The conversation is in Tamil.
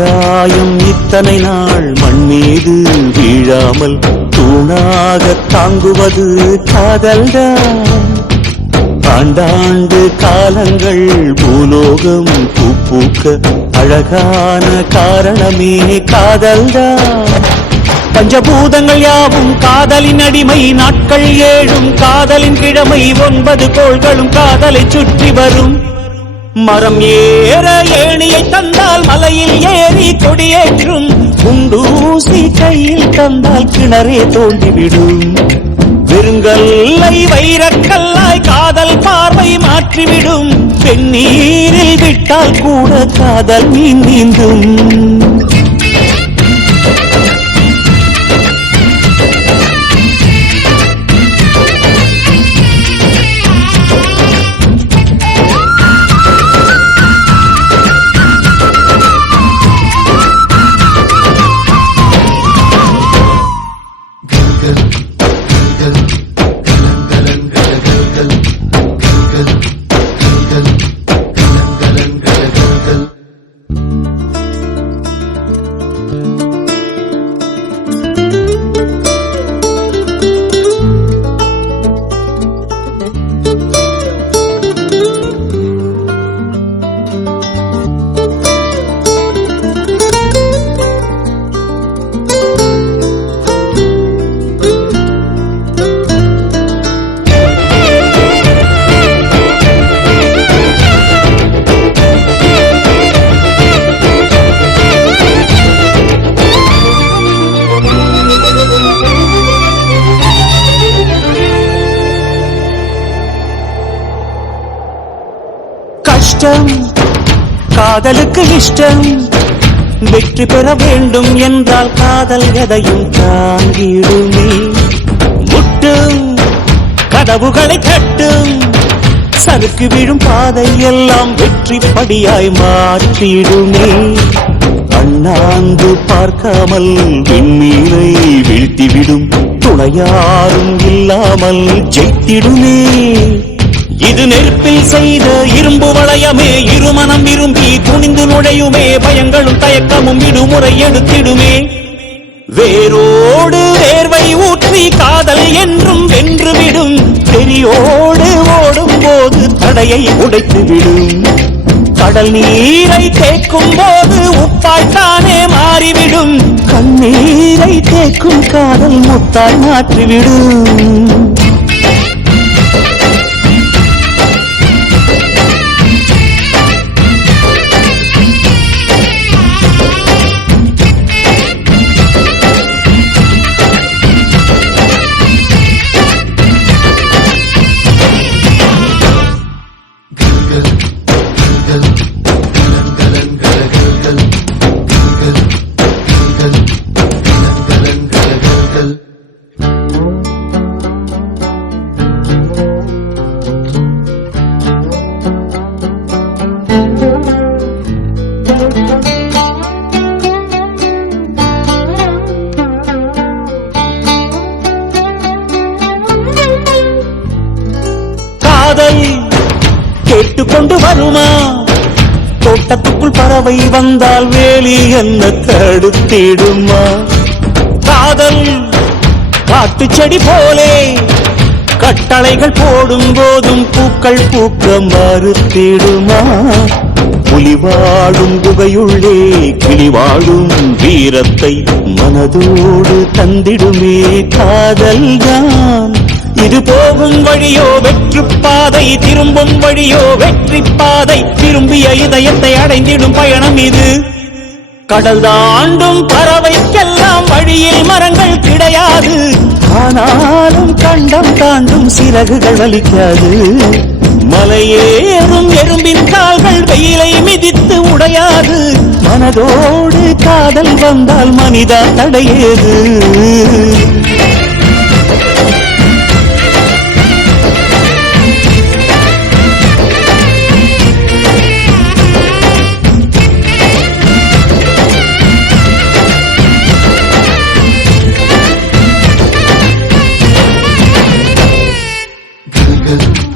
ஆகாயம் இத்தனை நாள் மண் மீது வீழாமல் தூணாக தாங்குவது காதல்தான். ஆண்டாண்டு காலங்கள் பூலோகம் பூக்க அழகான காரணமே காதல்தான். பஞ்சபூதங்கள் யாவும் காதலின் அடிமை, நாட்கள் 7 காதலின் கிழமை, 9 கோள்களும் காதலை சுற்றி வரும். மரம் ஏற ஏணியை தந்தால் மலையில் ஏறி கொடியேற்றும், குண்டூசி கையில் தந்தால் கிணறே தோண்டிவிடும். வெறுங்கல்லை வைரக்கல்லாய் காதல் பார்வை மாற்றிவிடும், வெந்நீரில் விட்டால் கூட காதல் மீன் நீந்தும். காதலுக்கு இஷ்டம் வெற்றி பெற வேண்டும் என்றால் காதல் எதையும் தாங்கிடுமே. முட்டும் கதவுகளை கட்டும், சறுக்கு விழும் பாதை எல்லாம் வெற்றி படியாய் மாற்றிடுமே. அண்ணாந்து பார்க்காமல் விண்மீனை வீழ்த்திவிடும், துணையாரும் இல்லாமல் ஜெயித்திடுமே. இது நெருப்பில் செய்த இரும்பு வளையமே, இருமனம் விரும்பி துணிந்து நுழையுமே. பயங்களும் தயக்கமும் விடுமுறை எடுத்திடுமே. வேரோடு வேர்வை ஊற்றி காதல் என்றும் வென்றுவிடும், பெரியோடு ஓடும் போது தடையை உடைத்துவிடும். கடல் நீரை தேக்கும் போது உப்பாய்த்தானே மாறிவிடும், கண்ணீரை தேக்கும் காதல் முத்தாய் மாற்றிவிடும். காதல் கேட்டுக்கொண்டு வருமா? தோட்டத்துக்குள் பறவை வந்தால் வேலி என்ன தடுத்திடுமா? காதல் காட்டு செடி போலே கட்டளைகள் போடும் போதும் பூக்கள் பூக்க மறுத்திடுமா? புலி வாழும் குகையுள்ளே கிளி வாழும் வீரத்தை மனதோடு தந்திடுமே காதல்தான். இது போகும் வழியோ வெற்று பாதை, திரும்பும் வழியோ வெற்றி பாதை. திரும்பிய இதயத்தை அடைந்திடும் பயணம் இது. கடல் தாண்டும் பறவைக்கெல்லாம் வழியில் மரங்கள் கிடையாது, ஆனாலும் கண்டம் தாண்டும் சிறகுகள் வலிக்காது. மலையேறும் எறும்பின் கால்கள் வெயிலை மிதித்து உடையாது. மனதோடு காதல் வந்தால் மனிதா தடையேது. good.